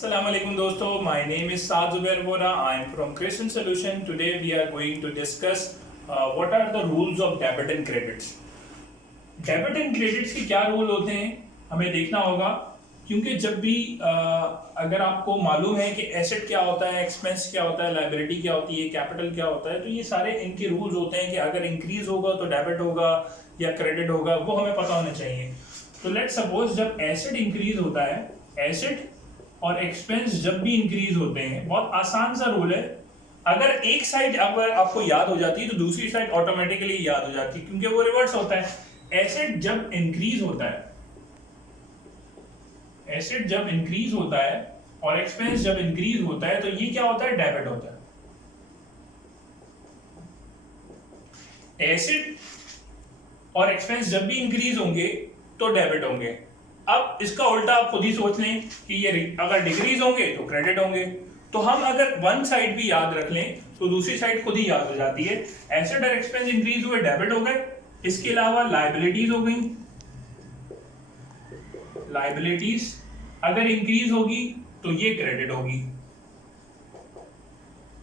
Assalamualaikum dosto, my name is Saad Zubair Vora. I am from Christian Solution. Today we are going to discuss what are the rules of debit and credits. Debit and credits के क्या rule होते हैं हमें देखना होगा, क्योंकि जब भी अगर आपको मालूम है कि एसेट क्या होता है, एक्सपेंस क्या होता है, लाइबिलिटी क्या होती है, कैपिटल क्या होता है, तो ये सारे इनके रूल्स होते हैं कि अगर इंक्रीज होगा तो डेबिट होगा या क्रेडिट होगा, वो हमें पता होना चाहिए। तो लेट्स सपोज जब एसेट इंक्रीज होता है, एसेट और एक्सपेंस जब भी इंक्रीज होते हैं, बहुत आसान सा रूल है, अगर एक साइड अगर आपको याद हो जाती है तो दूसरी साइड ऑटोमेटिकली याद हो जाती है, क्योंकि वो रिवर्स होता है। एसेट जब इंक्रीज होता है, एसेट जब इंक्रीज होता है और एक्सपेंस जब इंक्रीज होता है, तो ये क्या होता है, डेबिट होता है। एसेट और एक्सपेंस जब भी इंक्रीज होंगे तो डेबिट होंगे। अब इसका उल्टा आप खुद ही सोच लें कि ये अगर डिक्रीज होंगे तो क्रेडिट होंगे। तो हम अगर वन साइड भी याद रख लें तो दूसरी साइड खुद ही याद हो जाती है। एसेट और एक्सपेंस इंक्रीज हुए, डेबिट हो गए। इसके अलावा लाइबिलिटीज हो गई, लाइबिलिटीज अगर इंक्रीज होगी तो ये क्रेडिट होगी,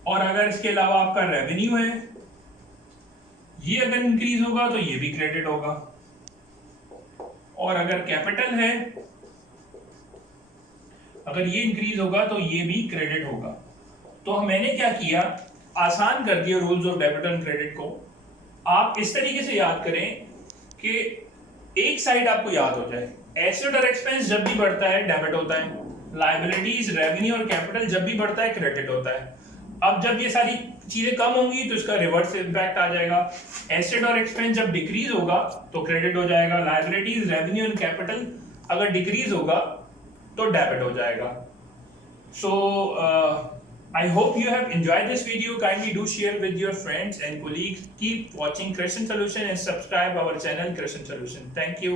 और अगर इसके अलावा आपका रेवेन्यू है, ये अगर इंक्रीज होगा तो ये भी क्रेडिट होगा, और अगर कैपिटल है, अगर ये इंक्रीज होगा तो ये भी क्रेडिट होगा। तो मैंने क्या किया, आसान कर दिया rules of debit and credit को। आप इस तरीके से याद करें कि एक साइड आपको याद हो जाए, एसेट और एक्सपेंस जब भी बढ़ता है डेबिट होता है, लायबिलिटीज, रेवेन्यू और कैपिटल जब भी बढ़ता है क्रेडिट होता है। अब जब ये सारी चीजें कम होंगी तो इसका रिवर्स इम्पैक्ट आ जाएगा। एसेट और एक्सपेंस जब डिक्रीज होगा तो क्रेडिट हो जाएगा, लायबिलिटीज, रेवेन्यू एंड कैपिटल अगर डिक्रीज होगा तो डेबिट हो जाएगा। So I hope you have enjoyed this video. Kindly do share with your friends and colleagues. Keep watching Christian Solution and subscribe our channel Christian Solution. Thank you.